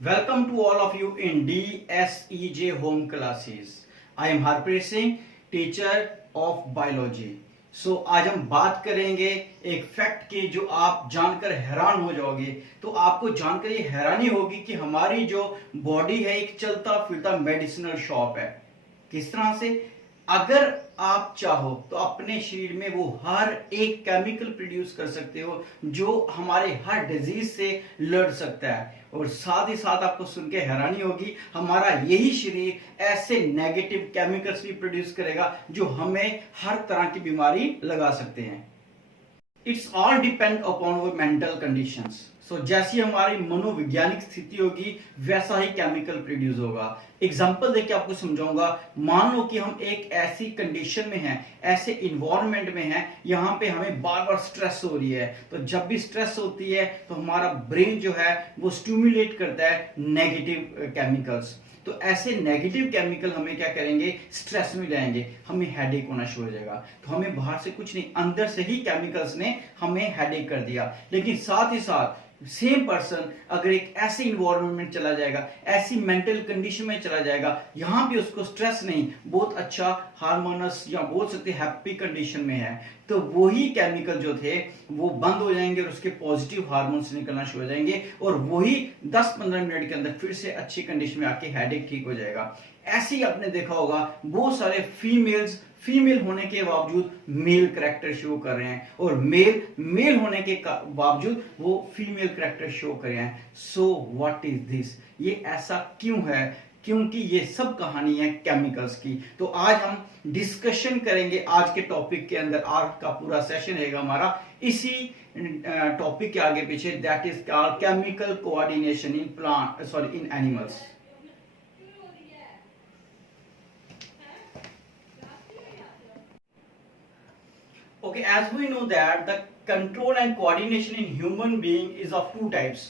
Welcome to all of you in DSEJ home classes. I am Harpreet Singh, teacher of biology. आज हम बात करेंगे एक fact की जो आप जानकर हैरान हो जाओगे। तो आपको जानकर ये हैरानी होगी कि हमारी जो बॉडी है एक चलता फिरता मेडिसिनल शॉप है। किस तरह से? अगर आप चाहो तो अपने शरीर में वो हर एक केमिकल प्रोड्यूस कर सकते हो जो हमारे हर डिजीज से लड़ सकता है। और साथ ही साथ आपको सुन के हैरानी होगी, हमारा यही शरीर ऐसे नेगेटिव केमिकल्स भी प्रोड्यूस करेगा जो हमें हर तरह की बीमारी लगा सकते हैं। It's all depend upon our mental conditions. जैसी हमारी मनोवैज्ञानिक स्थिति होगी वैसा ही केमिकल प्रोड्यूस होगा। एग्जांपल देके आपको समझाऊंगा। मान लो कि हम एक ऐसी कंडीशन में हैं, ऐसे इन्वायरमेंट में हैं, यहाँ पे हमें बार बार स्ट्रेस हो रही है। तो जब भी स्ट्रेस होती है तो हमारा ब्रेन जो है वो स्टिमुलेट करता है नेगेटिव केमिकल्स। तो ऐसे नेगेटिव केमिकल हमें क्या करेंगे, स्ट्रेस में जाएंगे, हमें हेडेक होना शुरू हो जाएगा। तो हमें बाहर से कुछ नहीं, अंदर से ही केमिकल्स ने हमें हेडेक कर दिया। लेकिन साथ ही साथ सेम पर्सन अगर एक ऐसे इन्वायरमेंट में चला जाएगा, ऐसी मेंटल कंडीशन में चला जाएगा, यहां भी उसको स्ट्रेस नहीं, बहुत अच्छा हार्मोनस या बोल सकते हैप्पी कंडीशन में है, तो वही केमिकल जो थे वो बंद हो जाएंगे और उसके पॉजिटिव हार्मोन्स निकलना शुरू हो जाएंगे और वही 10-15 मिनट के अंदर फिर से अच्छी कंडीशन में आके हेडेक ठीक हो जाएगा। ऐसे ही आपने देखा होगा बहुत सारे फीमेल होने के बावजूद मेल कैरेक्टर शो कर रहे हैं और मेल होने के बावजूद वो फीमेल कैरेक्टर शो कर रहे हैं। सो व्हाट इज दिस? ये ऐसा क्यों है? क्योंकि ये सब कहानी है केमिकल्स की। तो आज हम डिस्कशन करेंगे आज के टॉपिक के अंदर। आज का पूरा सेशन रहेगा हमारा इसी टॉपिक के आगे पीछे, that is called chemical coordination in animals. Okay, as we know that the control and coordination in human being is of two types.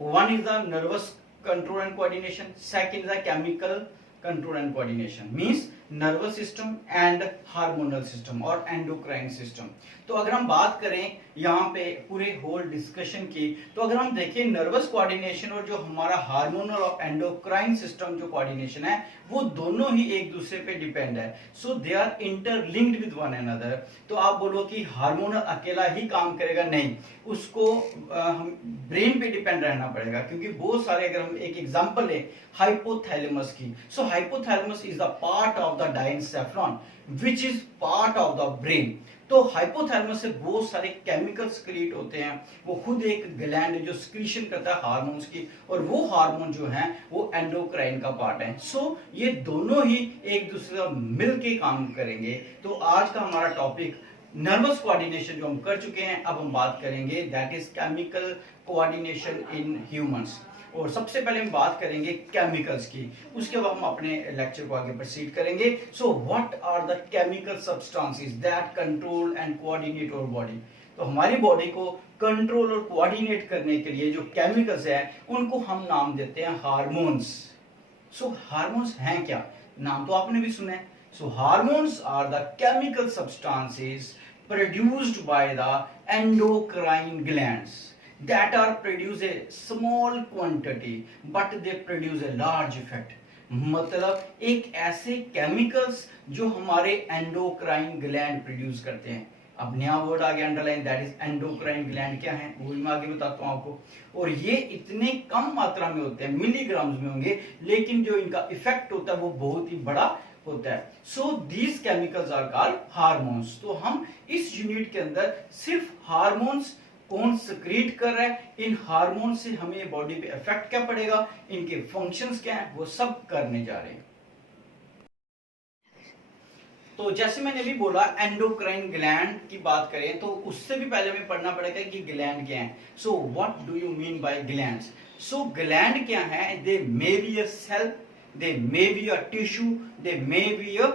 One is the nervous control and coordination. Second is the chemical control and coordination. Means nervous system and hormonal system और endocrine system. तो अगर हम बात करें यहाँ पे पूरे whole discussion की, तो अगर हम देखें नर्वस कोऑर्डिनेशन और जो हमारा हार्मोनल और एंडोक्राइन सिस्टम जो कोऑर्डिनेशन है वो दोनों ही एक दूसरे पे डिपेंड है। So they are interlinked with one another. तो आप बोलो कि हार्मोनल अकेला ही काम करेगा, नहीं, उसको हम ब्रेन पे डिपेंड रहना पड़ेगा। क्योंकि बहुत सारे, अगर हम एक एग्जांपल लें हाइपोथैलेमस की, so hypothalamus is the part of the diencephalon which is part of the brain. तो हाइपोथैलेमस से बहुत सारे केमिकल्स क्रिएट होते हैं। वो खुद एक ग्लैंड है जो सिक्रीशन करता है हार्मोन्स की, और वो हार्मोन जो है वो एंडोक्राइन का पार्ट है। सो ये दोनों ही एक दूसरे से मिलके काम करेंगे। तो आज का हमारा टॉपिक नर्वस कोऑर्डिनेशन जो हम कर चुके हैं, अब हम बात करेंगे that is chemical coordination in humans. और सबसे पहले हम बात करेंगे केमिकल्स की, उसके बाद हम अपने लेक्चर को आगे प्रोसीड करेंगे। So what are the chemical substances that control and coordinate our body? तो हमारी बॉडी को कंट्रोल और कोऑर्डिनेट करने के लिए जो केमिकल्स हैं उनको हम नाम देते हैं हार्मोन्स। सो हार्मोन्स हैं क्या? नाम तो आपने भी सुना है। So hormones are the chemical substances produced by the endocrine glands that are produce a small quantity but they produce a large effect। मतलब एक ऐसे केमिकल्स जो हमारे एंडोक्राइन ग्लैंड प्रोड्यूस करते हैं। अब नया वर्ड आ गया underline, that is endocrine gland. क्या है वो मैं आगे बताता हूं आपको। और ये इतने कम मात्रा में होते हैं, मिलीग्राम्स में होंगे, लेकिन जो इनका इफेक्ट होता है वो बहुत ही बड़ा होता है। So these chemicals are called hormones. तो हम इस यूनिट के अंदर सिर्फ हार्मोन्स कौन सिक्रीट कर रहा है, इन हार्मोन से हमें बॉडी पे इफेक्ट क्या पड़ेगा, इनके फंक्शंस क्या हैं, वो सब करने जा रहे हैं। तो जैसे मैंने भी बोला एंडोक्राइन ग्लैंड की बात करें तो उससे भी पहले हमें पढ़ना पड़ेगा कि ग्लैंड क्या है। So what do you mean by glands? So gland क्या है? They may be a cell, they may be a tissue, they may be a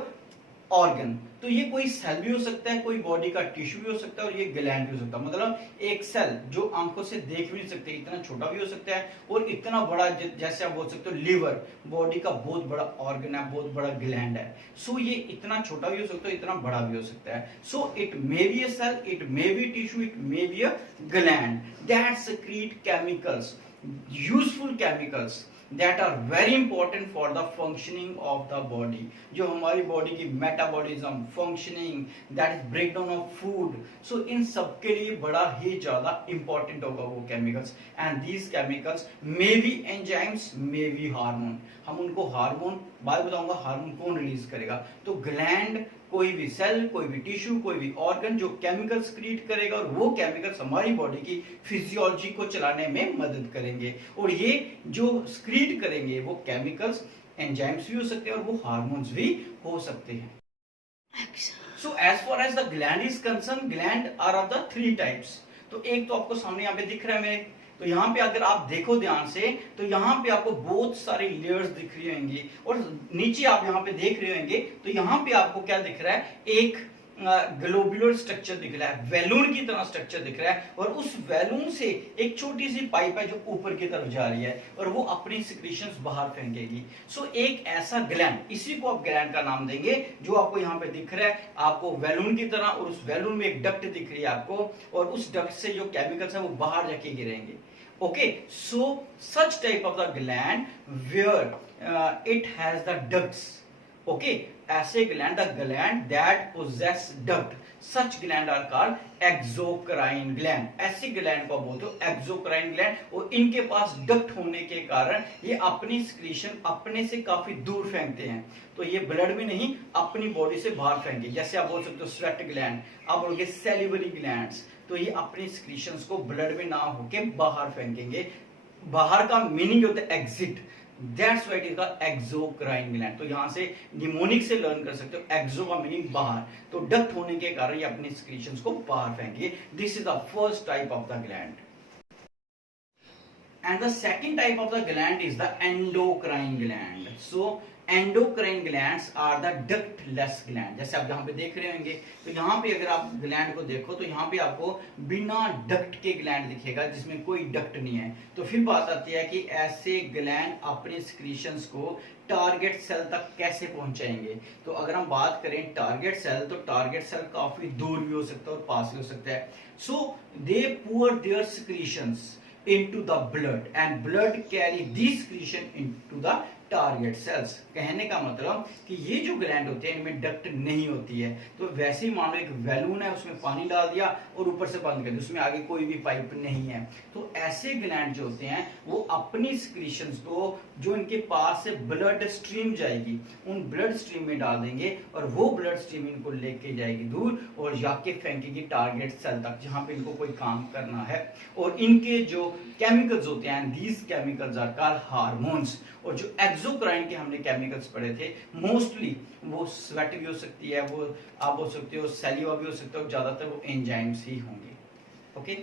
organ. तो ये कोई सेल भी हो सकता है, कोई बॉडी का टिश्यू भी हो सकता है और ये ग्लैंड भी हो सकता है। मतलब एक सेल जो आंखों से देख भी नहीं सकते, इतना छोटा भी हो सकता है और इतना बड़ा, जैसे आप बोल सकते हो लीवर, बॉडी का बहुत बड़ा ऑर्गन है, बहुत बड़ा ग्लैंड है। सो ये इतना छोटा भी हो सकता है, इतना बड़ा भी हो सकता है। So it may be a cell, it may be tissue, it may be a gland that secrete chemicals, useful chemicals that are very important for the functioning of the body, जो हमारी बॉडी की metabolism, functioning, that is breakdown of food, so इन सब के लिए बड़ा ही ज्यादा इंपॉर्टेंट होगा वो chemicals, and these chemicals may be enzymes, may be hormone. हम उनको हार्मोन बाद बताऊंगा हार्मोन कौन रिलीज करेगा। तो ग्लैंड, कोई भी सेल, कोई भी टिश्यू, कोई भी ऑर्गन जो केमिकल क्रिएट करेगा, और वो केमिकल्स हमारी बॉडी की फिजियोलॉजी को चलाने में मदद करेंगे, और ये जो क्रिएट करेंगे वो केमिकल्स एंजाइम्स भी हो सकते हैं और वो हार्मोन्स भी हो सकते हैं। So as far as the gland is concerned, gland are of the three types। तो एक तो आपको सामने यहाँ पे दिख रहा है मेरे, तो यहाँ पे अगर आप देखो ध्यान से तो यहाँ पे आपको बहुत सारे लेयर्स दिख रही होंगी, और नीचे आप यहाँ पे देख रहे होंगे तो यहाँ पे आपको क्या दिख रहा है, एक ग्लोबुलर स्ट्रक्चर दिख रहा है, बैलून की तरह स्ट्रक्चर दिख रहा है, और उस बैलून से एक छोटी सी पाइप है जो ऊपर की तरफ जा रही है और वो अपनी सिक्रीशंस बाहर फेंकेगी। सो एक ऐसा ग्लैंड, इसी को आप ग्लैंड का नाम देंगे, जो आपको यहाँ पे दिख रहा है आपको बैलून की तरह, और उस बैलून में एक डक्ट दिख रही है आपको, और उस डक्ट से जो केमिकल्स है वो बाहर जाके गिरेंगे। Okay, so such type of the gland where it has the ducts, okay, ऐसे gland, the gland that possess duct, such gland are called exocrine gland। ऐसे gland को बोलते हो exocrine gland, और इनके पास duct होने के कारण ये अपनी secretion अपने से काफी दूर फेंकते हैं, तो ये ब्लड में नहीं अपनी बॉडी से बाहर फेंके। जैसे आप बोल सकते हो स्वेट ग्लैंड, आप बोलोगे सैलिवरी ग्लैंड्स, तो ये अपनी सिक्रीशंस को ब्लड में ना होके बाहर फेंकेंगे। बाहर का मीनिंग होता है exit, that's why it is called exocrine gland. तो यहां से निमोनिक से लर्न कर सकते हो, एक्सो का मीनिंग बाहर, तो डक्ट होने के कारण ये अपनी सिक्रीशंस को बाहर फेंकेंगे। This is the first type of the gland, and the second type of the gland is the endocrine gland। so endocrine glands are the ductless gland। जैसे आप यहाँ पे देख रहे होंगे, तो यहाँ पे अगर आप ग्लैंड को देखो तो यहाँ पे आपको बिना डक्ट के ग्लैंड दिखेगा, जिसमें कोई डक्ट नहीं है। तो फिर बात आती है कि ऐसे ग्लैंड अपने सिक्रीशंस को टारगेट सेल तक कैसे पहुंचाएंगे। तो अगर हम बात करें टारगेट सेल, तो टारगेट सेल काफी दूर भी हो सकता है और पास भी हो सकता है। So they pour their secretions into the blood and blood carry these secretion into the target cells. कहने का मतलब कि ये जो ग्लैंड होते हैं इनमें डक्ट नहीं होती है, तो वैसे ही मान लो एक बैलून है, उसमें पानी डाल दिया और ऊपर से बंद कर दिया, उसमें आगे कोई भी पाइप नहीं है। तो ऐसे ग्लैंड जो होते हैं वो अपनी सिक्रीशंस को, जो इनके पास से ब्लड स्ट्रीम जाएगी, उन ब्लड स्ट्रीम में डाल देंगे, और वो ब्लड स्ट्रीम इनको लेके जाएगी दूर और जाके फेंकेगी टारगेट सेल तक, जहां पे इनको कोई काम करना है। और इनके जो केमिकल्स होते हैं, these chemicals are called hormones. और जो एक्सोक्राइन के हमने केमिकल्स पढ़े थे, मोस्टली वो स्वेट भी हो सकती है, वो आप बोल सकते हो सैलिवा भी हो सकता है, ज्यादातर वो एंजाइम्स ही होंगे। ओके,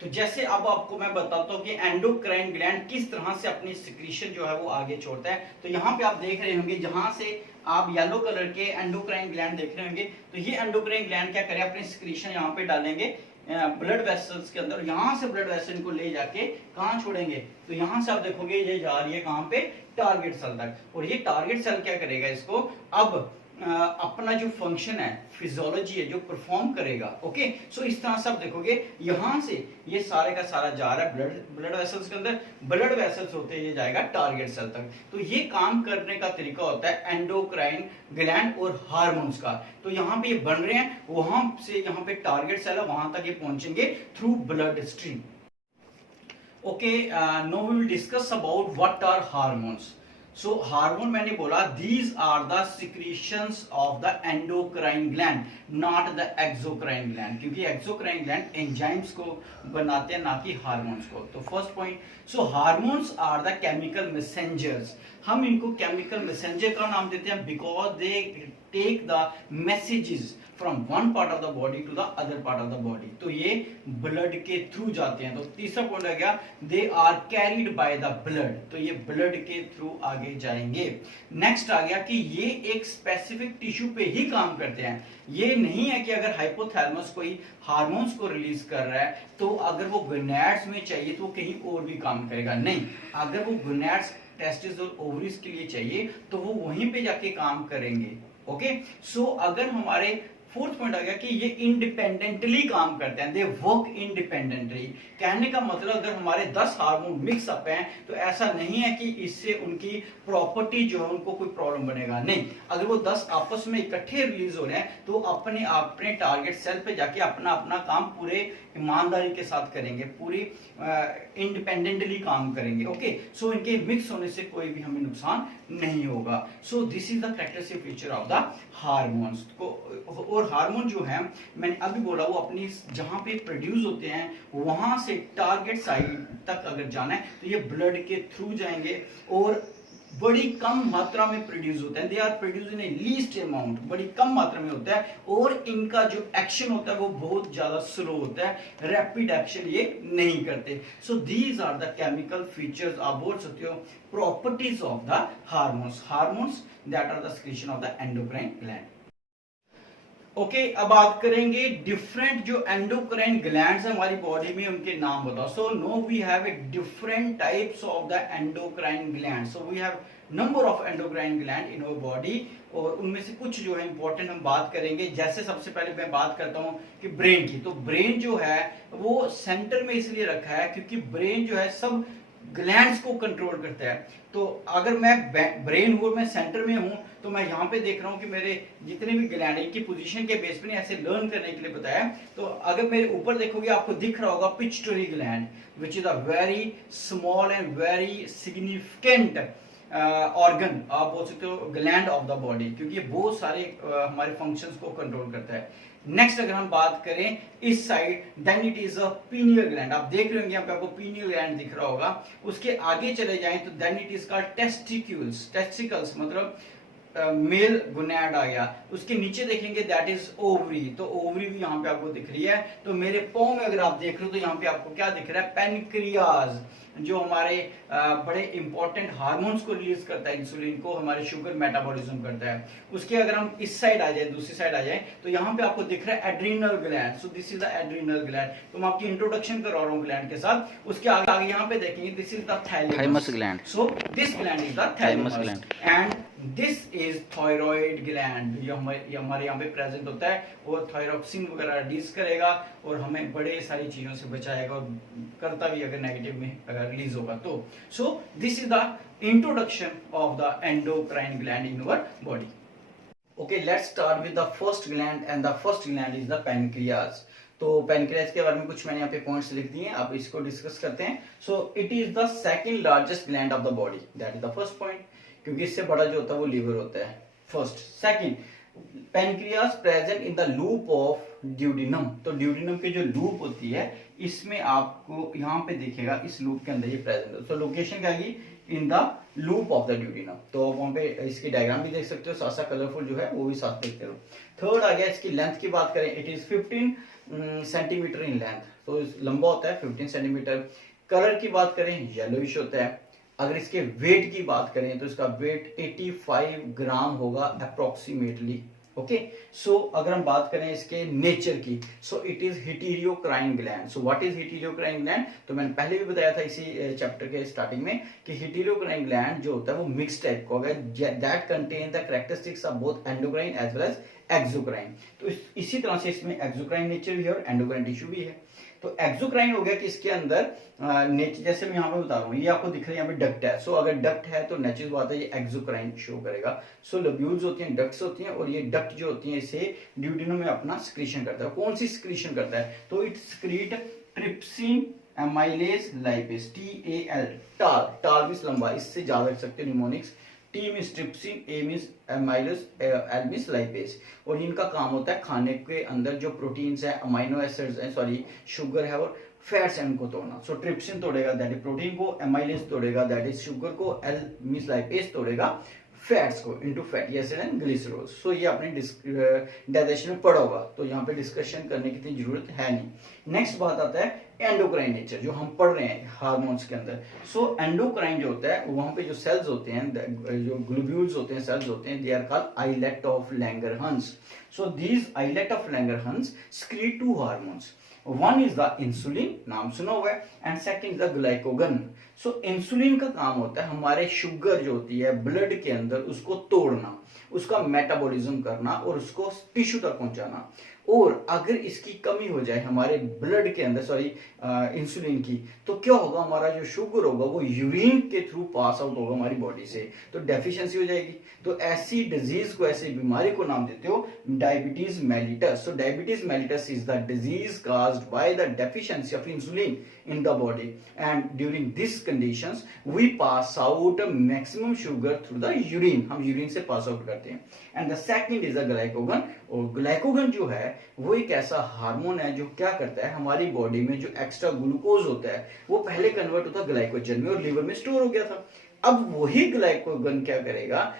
तो जैसे अब आपको मैं बताता हूं कि एंडोक्राइन ग्लैंड किस तरह से अपनी सिक्रीशन जो है वो आगे छोड़ता है। तो यहाँ पे आप देख रहे होंगे, जहां से आप येलो कलर के एंडोक्राइन ग्लैंड देख रहे होंगे, तो ये एंडोक्राइन ग्लैंड क्या करे, अपनी सिक्रीशन यहाँ पे डालेंगे ब्लड वेसल्स के अंदर, यहां से ब्लड वेसल को ले जाके कहां छोड़ेंगे, तो यहां से आप देखोगे ये जा रही है कहां पे, टारगेट सेल तक। और ये टारगेट सेल क्या करेगा, इसको अब अपना जो फंक्शन है, फिजियोलॉजी है, जो परफॉर्म करेगा। ओके, सो इस तरह से आप देखोगे यहां से ये सारे का सारा जा रहा है ब्लड वेसल्स के अंदर, ब्लड वेसल्स होते ये जाएगा टारगेट सेल तक। तो ये काम करने का तरीका होता है एंडोक्राइन ग्लैंड और हार्मोन्स का। तो यहाँ पे ये बन रहे हैं, वहां से यहाँ पे टारगेट सेल है, वहां तक ये पहुंचेंगे through blood stream. Okay, now we will discuss about what are hormones. So hormone मैंने बोला, these are the secretions of the endocrine gland, not the exocrine gland, क्योंकि एक्सोक्राइन ग्लैंड एंजाइम्स को बनाते हैं, ना कि हार्मोन्स को। तो first point, so hormones are the chemical messengers. हम इनको केमिकल मैसेंजर का नाम देते हैं because they take the messages from one part of the body to the other part of the body. तो ये ब्लड के थ्रू जाते हैं। तो तीसरा पॉइंट आ गया, they are carried by the blood, तो ये ब्लड के थ्रू आगे जाएंगे। नेक्स्ट आ गया कि ये एक स्पेसिफिक टिश्यू पे ही काम करते हैं। ये नहीं है कि अगर हाइपोथैलेमस कोई हार्मोन्स को रिलीज कर रहा है तो अगर वो गोनैड्स में चाहिए तो वो कहीं और भी काम करेगा, नहीं। अगर वो गोनैड्स, टेस्टिस और ओवरीज के लिए चाहिए तो वो वहीं पे जाके काम करेंगे। ओके, सो अगर हमारे फोर्थ पॉइंट आ गया कि ये इंडिपेंडेंटली काम करते हैं, दे वर्क इंडिपेंडेंटली। कहने का मतलब अगर हमारे 10 हार्मोन मिक्स अप हैं तो ऐसा नहीं है कि इससे उनकी प्रॉपर्टी जो है उनको कोई प्रॉब्लम बनेगा, नहीं। अगर वो 10 आपस में इकट्ठे रिलीज हो रहे हैं तो अपने टारगेट सेल पे जाके अपना अपना काम पूरे ईमानदारी के साथ करेंगे, पूरी इंडिपेंडेंटली काम करेंगे। ओके, सो इनके मिक्स होने से कोई भी हमें नुकसान नहीं होगा। सो this is the characteristic feature of the hormones को। और हार्मोन जो है मैंने अभी बोला वो अपनी जहां पे प्रोड्यूस होते हैं वहां से टारगेट साइट तक अगर जाना है तो ये ब्लड के थ्रू जाएंगे और बड़ी कम मात्रा में प्रोड्यूस होते हैं, they are produce in a least amount, बड़ी कम मात्रा में होता है और इनका जो एक्शन होता है वो बहुत ज्यादा स्लो होता है, रैपिड एक्शन ये नहीं करते। So these are the chemical features, आप बोल सकते हो properties of the hormones that are the secretion of the endocrine gland. Okay, अब बात करेंगे डिफरेंट जो एंडोक्राइन ग्लैंड्स है हमारी बॉडी में, उनके नाम बताओ। So no we have a different types of the endocrine gland. So we have number of endocrine gland in our body और उनमें से कुछ जो है इंपॉर्टेंट हम बात करेंगे। जैसे सबसे पहले मैं बात करता हूं कि ब्रेन की, तो ब्रेन जो है वो सेंटर में इसलिए रखा है क्योंकि ब्रेन जो है सब ग्लैंड्स को कंट्रोल करता है। तो अगर मैं ब्रेन हूं, मैं सेंटर में हूं, तो मैं यहाँ पे देख रहा हूं कि मेरे जितने भी ग्लैंड है इनकी पोजीशन के बेस पे ऐसे लर्न करने के लिए बताया। तो अगर मेरे ऊपर देखोगे आपको दिख रहा होगा pituitary gland which is a very small and very significant organ, आप बोल सकते हो ग्लैंड ऑफ द बॉडी, क्योंकि ये बहुत सारे हमारे फंक्शंस को कंट्रोल करता है। नेक्स्ट अगर हम बात करें इस side, then it is a pineal gland. आप देख रहे होंगे यहाँ पे आपको पीनियल ग्लैंड दिख रहा होगा। उसके आगे चले जाएं तो then it is called testicles, testicles मतलब मेल गोनैड आ गया। उसके नीचे देखेंगे दैट इज ओवरी, तो ओवरी भी यहाँ पे आपको दिख रही है। तो मेरे पाँव में अगर आप देख रहे हो तो यहाँ पे आपको क्या दिख रहा है, पेनक्रियाज, जो हमारे बड़े इंपॉर्टेंट हार्मोन्स को रिलीज करता है, इंसुलिन को, हमारे शुगर मेटाबॉलिज्म करता है। उसके अगर हम इस साइड आ जाए, दूसरी साइड आ जाए, तो यहाँ पे आपको दिख रहा है adrenal gland. So this is the adrenal gland. तो मैं आपकी इंट्रोडक्शन करा रहा हूँ ग्लैंड के साथ। उसके आगे यहाँ पे देखेंगे this is the thymus gland. So this gland is the thymus gland and this is thyroid gland. ये हमारे यहाँ पे प्रेजेंट होता है और थायरोक्सिन वगैरह रिलीज करेगा और हमें बड़े सारी चीजों से बचाएगा और करता भी अगर नेगेटिव में रिलीज होगा तो। सो this is the introduction of the endocrine gland in our body. Okay, let's start with the first gland and the first gland is the pancreas. तो पैनक्रियाज के बारे में कुछ मैंने यहाँ पे पॉइंट्स लिख दिए हैं, आप इसको डिस्कस करते हैं। सो it is the second largest gland of the body, that is the first point, क्योंकि इससे बड़ा जो होता है वो लीवर होता है first. Second, pancreas present in the loop of duodenum. तो ड्यूडिनम की जो लूप होती है इसमें आपको यहाँ पे दिखेगा, इस लूप के अंदर ये प्रेजेंट है। तो लोकेशन क्या है, in the loop of the duodenum. तो आप वहां पे इसकी डायग्राम भी देख सकते हो, साथ साथ कलरफुल जो है वो भी साथ देखते हो। थर्ड आ गया इसकी लेंथ की बात करें, it is 15 centimetre in length, तो लंबा होता है 15 सेंटीमीटर। कलर की बात करें येलोइश होता है। अगर इसके वेट की बात करें तो इसका वेट 85 ग्राम होगा अप्रोक्सीमेटली। ओके, सो अगर हम बात करें इसके नेचर की, so it is heterocrine gland. So what is heterocrine gland, तो मैंने पहले भी बताया था इसी चैप्टर के स्टार्टिंग में कि हेटेरोक्राइन ग्लैंड जो होता है वो मिक्स टाइप का होगा, that contain the characteristics of both endocrine as well as exocrine. तो इसी तरह से इसमें एक्सोक्राइन नेचर भी है और एंडोक्राइन टिश्यू भी है। तो एक्सोक्राइन हो गया कि इसके अंदर नेचर, जैसे मैं यहाँ पे बता रहा हूँ, ये आपको दिख रहा है यहाँ पे डक्ट है। सो अगर डक्ट है तो नेचुरल बात है ये एक्सोक्राइन शो करेगा। सो लोब्यूल्स होती हैं, डक्ट्स होती हैं, और ये डक्ट जो होती हैं इसे ड्यूडिनम में अपना सिक्रीशन करता है। कौन सी सिक्रीशन करता है, तो it secrete trypsin amylase lipase, TAL, टाल, टाल मींस लंबा, इससे ज्यादा रख सकते हो mnemonics. T means trypsin, A means amylase, L means lipase. और इनका काम होता है खाने के अंदर जो प्रोटीन्स है, अमाइनो एसिड्स है, सॉरी शुगर है और फैट्स है, उनको तोड़ना। सो ट्रिप्सिन तोड़ेगा दैट इज प्रोटीन को, एमाइलेज तोड़ेगा दैट इज शुगर को, L मींस लाइपेज तोड़ेगा फैट्स को into fatty acid and glycerol. So ये आपने डाइजेशन में पढ़ा होगा, तो यहाँ पे डिस्कशन करने की इतनी जरूरत है नहीं। नेक्स्ट बात आता है एंडोक्राइन नेचर जो हम पढ़ रहे हैं हार्मोन्स के अंदर। सो एंडोक्राइन जो होता है वहां पे जो सेल्स होते हैं, जो ग्लोब्यूल्स होते हैं, सेल्स होते हैं, they are called islet of Langerhans. So these islet of Langerhans secrete two hormones. One is the insulin, नाम सुना हुआ है, and second the glucagon. So insulin का काम होता है हमारे शुगर जो होती है ब्लड के अंदर उसको तोड़ना, उसका मेटाबॉलिज्म करना और उसको टिश्यू तक पहुंचाना। और अगर इसकी कमी हो जाए हमारे ब्लड के अंदर, सॉरी इंसुलिन की, तो क्या होगा, हमारा जो शुगर होगा वो यूरिन के थ्रू पास आउट होगा हमारी बॉडी से, तो डेफिशिएंसी हो जाएगी। तो ऐसी डिजीज को, ऐसी बीमारी को नाम देते हो diabetes mellitus. So diabetes mellitus is the disease caused by the deficiency of insulin in the body, and during these conditions we pass out maximum sugar through the urine, हम यूरिन से pass out करते हैं। And the second is the glucagon. और glucagon जो है वो एक ऐसा हार्मोन है जो क्या करता है, हमारी बॉडी में जो एक्स्ट्रा ग्लूकोज होता है वो पहले कन्वर्ट होता है ग्लाइकोजन में और लीवर में स्टोर हो गया था। अब वही ग्लाइकोगन क्या करेगा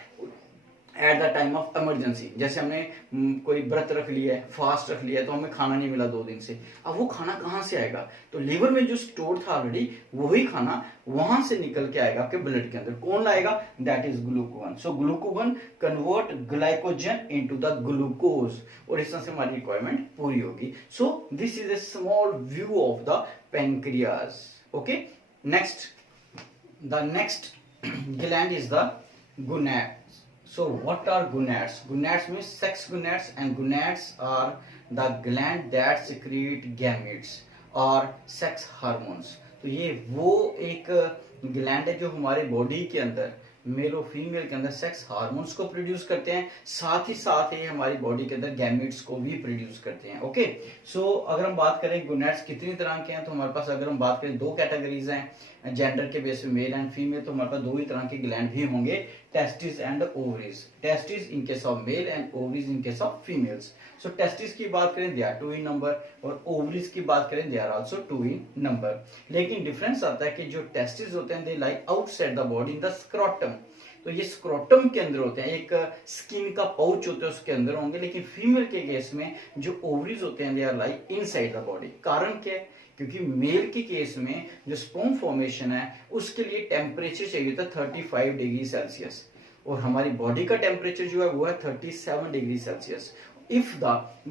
at the time of emergency, जैसे हमने कोई व्रत रख लिया है, फास्ट रख लिया है, तो हमें खाना नहीं मिला 2 दिन से, अब वो खाना कहां से आएगा, तो लीवर में जो स्टोर था ऑलरेडी वही खाना वहां से निकल के आएगा आपके ब्लड के अंदर। कौन लाएगा, that is glucagon. So glucagon convert glycogen into the glucose और इस तरह से हमारी रिक्वायरमेंट पूरी होगी। So this is a small view of the pancreas. Okay, next, the next gland is the gonads. So what are gonads? Gonads means sex gonads, and gonads are the gland that secrete gametes or sex hormones. तो ये वो एक gland है जो हमारे body के अंदर mail और फीमेल के अंदर सेक्स हार्मोन्स को प्रोड्यूस करते हैं, साथ ही साथ ये हमारी बॉडी के अंदर गैमेट्स को भी प्रोड्यूस करते हैं। ओके, सो अगर हम बात करें गोनाड्स कितनी तरह के हैं, तो हमारे पास अगर हम बात करें 2 कैटेगरीज हैं जेंडर के बेस पे, मेल एंड फीमेल, तो हमारे पास 2 ही तरह के ग्लैंड भी होंगे, testis and ovaries. Testis in case of male and ovaries in case of females. So testis की बात करें दे आर 2 इन नंबर, और ओवरीज की बात करें they are also 2 in number. लेकिन डिफरेंस आता है कि जो टेस्टिस होते हैं they lie outside the body in the scrotum, तो ये स्क्रोटम के अंदर होते हैं, एक स्किन का पाउच होता है उसके अंदर होंगे। लेकिन फीमेल के केस में जो ओवरीज होते हैं they are lie inside the body. कारण क्या है, क्योंकि मेल के केस में जो स्पर्म फॉर्मेशन है उसके लिए टेम्परेचर चाहिए होता है 35 डिग्री सेल्सियस, और हमारी बॉडी का टेम्परेचर जो है वो है 37 degree Celsius. If the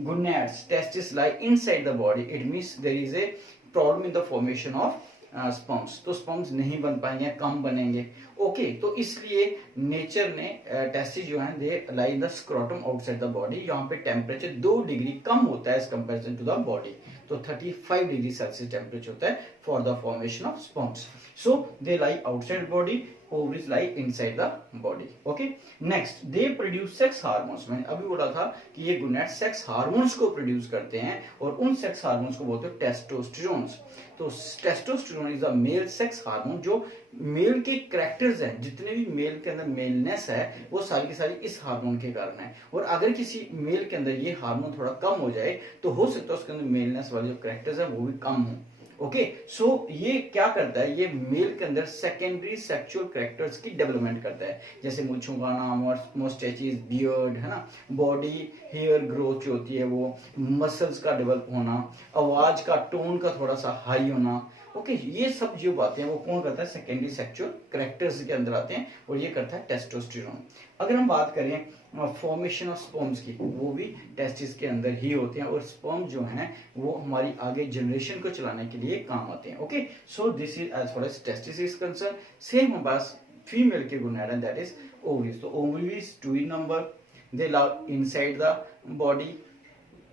gonads testis lie inside the body, it means there is a problem in the formation of sperms, तो स्पर्म्स नहीं बन पाएंगे, कम बनेंगे। ओके, तो इसलिए नेचर ने टेस्टिस जो है they lie in the scrotum outside the body, यहाँ पे टेम्परेचर 2 डिग्री कम होता है as comparison to the body, तो 35 डिग्री सेल्सियस टेम्परेचर होता है for the formation of sperms. So they lie outside body, ovaries lie inside the body. Okay, next they produce sex hormones। मैंने अभी बोला था कि ये गोनाड सेक्स हार्मोन्स को प्रोड्यूस करते हैं, और उन सेक्स हार्मोन्स को बोलते हैं टेस्टोस्टेरोन्स। तो testosterone is a male sex hormone, जो मेल के कैरेक्टर्स हैं, जितने भी मेल के अंदर मेलनेस है वो सारी की सारी इस हार्मोन के कारण है। और अगर किसी मेल के अंदर ये हार्मोन थोड़ा कम हो जाए तो हो सकता है उसके अंदर मेलनेस वाले जो कैरेक्टर्स है वो भी कम हो। ओके, सो ये क्या करता है, ये मेल के अंदर सेकेंडरी सेक्सुअल कैरेक्टर्स की डेवलपमेंट करता है, जैसे मूंछों का नाम और मोस्टैचिस, बियर्ड, है ना, बॉडी हेयर ग्रोथ जो होती है वो, मसल्स का डेवलप होना, आवाज का टोन का थोड़ा सा हाई होना। ओके, ये सब जो बातें हैं वो कौन करता है, सेकेंडरी सेक्सुअल कैरेक्टर्स के अंदर आते हैं, और ये करता है टेस्टोस्टेरोन। अगर हम बात करें फॉर्मेशन ऑफ स्पर्म्स की, वो भी टेस्टिस के अंदर ही होते हैं, और स्पर्म जो हैं वो हमारी आगे जनरेशन को चलाने के लिए काम आते हैं। Okay, so this is as far as testis is concern. Same हमारे पास फीमेल के गोनाड है, दैट इज ओवरीज। तो ovaries 2 in number, they lie inside the body,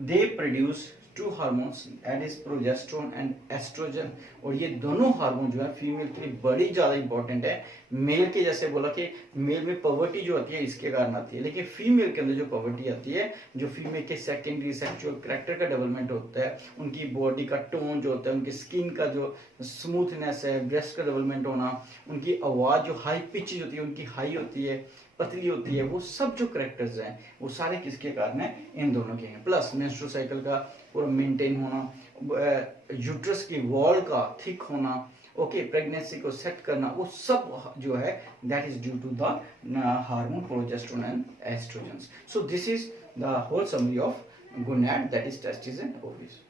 they produce 2 hormones, that is progesterone and oestrogen. और ये दोनों hormone जो है फीमेल के लिए बड़ी ज्यादा इंपॉर्टेंट है। मेल के जैसे बोला कि मेल में पॉवर्टी जो आती है इसके कारण आती है, लेकिन फीमेल के अंदर जो पॉवर्टी आती है, जो फीमेल के सेकेंडरी सेक्सुअल कैरेक्टर का डेवलपमेंट होता है, उनकी बॉडी का टोन जो होता है, उनकी स्किन का जो स्मूथनेस है, ब्रेस्ट का डेवलपमेंट होना, उनकी आवाज जो हाई पिच होती है, उनकी हाई होती है, पतली होती है, वो सब जो कैरेक्टर्स हैं वो सारे किसके कारण है, इन दोनों के हैं। प्लस मेंस्ट्रुअल साइकिल का पूरा मेंटेन होना, यूट्रस की वॉल का थिक होना, ओके, प्रेगनेंसी को सेट करना, वो सब जो है that is due to the hormone progesterone and oestrogens. So this is the whole summary of gonad, that is testis and ovaries.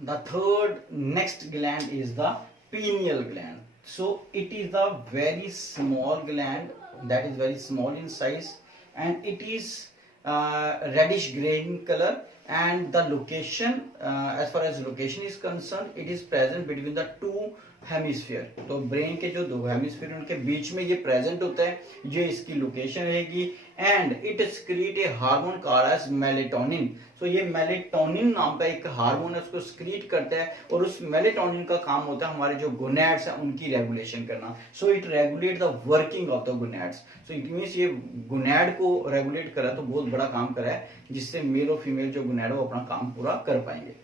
The third next gland is the pineal gland. So it is a very small gland that is very small in size, and it is reddish gray in color, and the location, as far as location is concerned, it is present between the two hemisphere. तो brain के जो दो hemisphere उनके बीच में ये present होता है, ये इसकी लोकेशन रहेगी. And it secrete a hormone called as melatonin. So ये मेलेटोनिन नाम का एक हार्मोन है, उसको स्क्रीट करता है, और उस मेलेटोनिन का काम होता है हमारे जो गोनैड्स है उनकी रेगुलेशन करना. So it regulate the working of the gonads. So it means ये गोनैड को रेगुलेट करा तो बहुत बड़ा काम करा है, जिससे मेल और फीमेल जो गोनैड है वो अपना काम पूरा कर पाएंगे.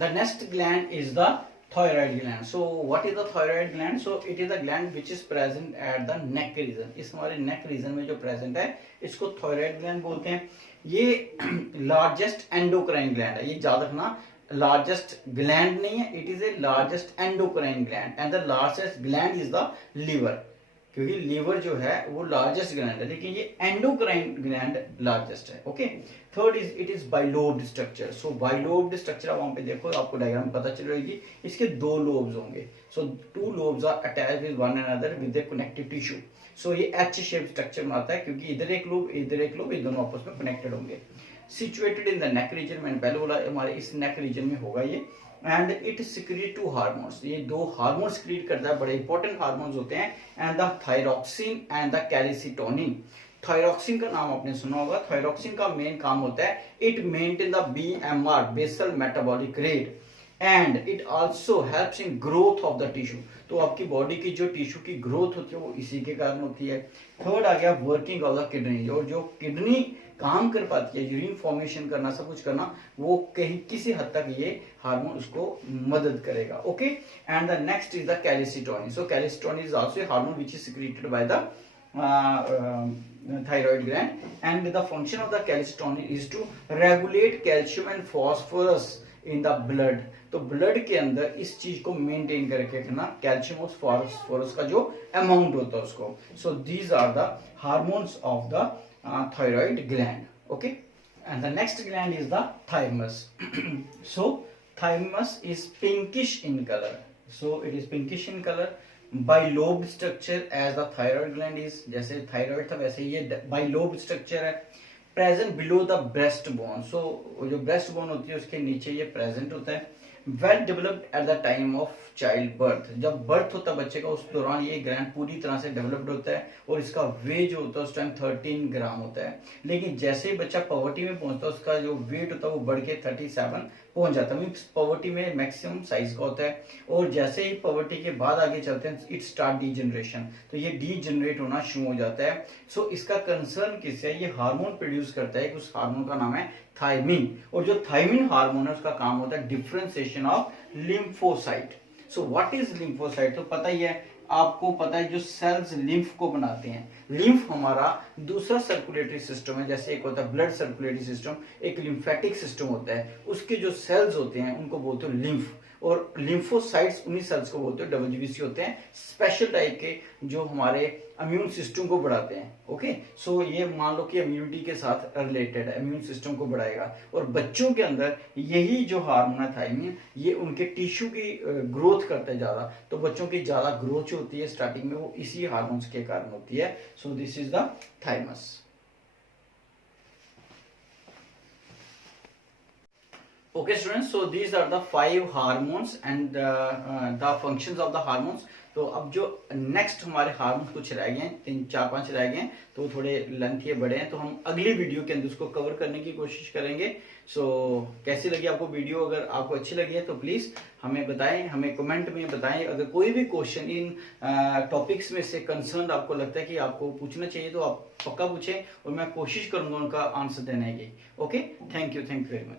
The next gland is the thyroid gland. So what is the thyroid gland? So it is a gland which is present at the neck region. इस हमारे neck region में जो present है इसको thyroid gland बोलते हैं. ये largest endocrine gland है. ये याद रखना, largest gland नहीं है, it is a largest endocrine gland, and the largest gland is the liver. क्योंकि लीवर जो है वो लार्जेस्ट ग्लैंड है, लेकिन ये एंडोक्राइन ग्लैंड लार्जेस्ट है. Okay. Third is it is bilobed structure. So bilobed structure आप वहां पे देखो, आपको डायग्राम पता चल रहेगी. इसके दो लोब्स होंगे. So two lobes are attached with one another with a connective tissue. So ये एच शेप स्ट्रक्चर बनाता है, क्योंकि इधर एक लोब इधर एक लोब, ये दोनों आपस में कनेक्टेड होंगे. Situated in the neck region, मैंने पहले बोला हमारे इस नेक रीजन में होगा ये. And it secrete to hormones. ये दो हार्मोन्स क्रिएट करता है, बड़े इंपॉर्टेंट हार्मोन्स होते हैं. And the thyroxine and the calcitonin. Thyroxine का नाम आपने सुना होगा. थायरॉक्सिन का मेन काम होता है it maintain the BMR, basal metabolic rate, and it also helps in growth of the tissue. तो आपकी बॉडी की जो टिश्यू की ग्रोथ होती है वो इसी के कारण होती है. थर्ड आ गया वर्किंग ऑफ द किडनी. और जो किडनी काम कर पाती है, यूरिन फॉर्मेशन करना, सब कुछ करना, वो कहीं किसी हद तक ये हार्मोन उसको मदद करेगा. Okay. And the next is the calcitonin. So calcitonin is also a hormone which is secreted by the thyroid gland, and the function of the calcitonin is to regulate calcium and phosphorus in the blood. तो blood के अंदर इस चीज को maintain करके रखना, calcium और phosphorus का जो अमाउंट होता है उसको. So these are the hormones of the thyroid gland. Okay. And the next gland is the thymus. So thymus is pinkish in color. So it is pinkish in color. Bilobed structure as the thyroid gland is. जैसे thyroid था वैसे ये bilobed structure है. Present below the breastbone. So जो breastbone होती है उसके नीचे ये present होता है. Well developed at the time of child birth. जब बर्थ होता है बच्चे का उस दौरान ये ग्लैंड पूरी तरह से डेवलप्ड होता है, और इसका वेट जो होता है उस टाइम 13 ग्राम होता है. लेकिन जैसे ही बच्चा पॉवर्टी में पहुंचता है उसका जो वेट होता है वो बढ़ के 37 पहुंच जाता है. मीन्स पॉवर्टी में मैक्सिमम साइज का होता है, और जैसे ही पॉवर्टी के बाद आगे चलते हैं इट स्टार्ट डीजनरेशन. तो ये डीजनरेट होना शुरू हो जाता है. सो इसका कंसर्न किससे है? ये हार्मोन प्रोड्यूस करता है. उस हार्मोन का नाम है थायमिन, और जो थायमिन हार्मोन है उसका काम होता है differentiation of lymphocyte. So what is lymphocyte? तो पता ही है आपको, पता है जो सेल्स लिम्फ को बनाते हैं. लिम्फ हमारा दूसरा सर्कुलेटरी सिस्टम है. जैसे एक होता है ब्लड सर्कुलेटरी सिस्टम, एक लिम्फेटिक सिस्टम होता है. उसके जो सेल्स होते हैं उनको बोलते हैं लिम्फ, और लिम्फोसाइट्स उन्हीं सेल्स को बोलते हैं, डब्ल्यूबीसी होते हैं, स्पेशल टाइप के जो हमारे इम्यून सिस्टम को बढ़ाते हैं. ओके. सो ये मान लो कि इम्यूनिटी के साथ रिलेटेड है, इम्यून सिस्टम को बढ़ाएगा. और बच्चों के अंदर यही जो हार्मोन है थायमिन, ये उनके टिश्यू की ग्रोथ करता है ज्यादा. तो बच्चों की ज्यादा ग्रोथ जो होती है स्टार्टिंग में वो इसी हार्मोन्स के कारण होती है. सो this is the thymus. Okay students, so these are the 5 hormones and the functions of the hormones. तो अब जो नेक्स्ट हमारे हार्मोन्स कुछ रह गए हैं, 3-4-5 रह गए हैं, तो थोड़े लेंथी बड़े हैं, तो हम अगली वीडियो के अंदर उसको कवर करने की कोशिश करेंगे. सो कैसी लगी आपको वीडियो? अगर आपको अच्छी लगी है तो प्लीज हमें बताएं, हमें कमेंट में बताएं. अगर कोई भी क्वेश्चन इन टॉपिक्स में से कंसर्न आपको लगता है कि आपको पूछना चाहिए तो आप पक्का पूछें, और मैं कोशिश करूंगा उनका आंसर देने की. Okay. Thank you very much.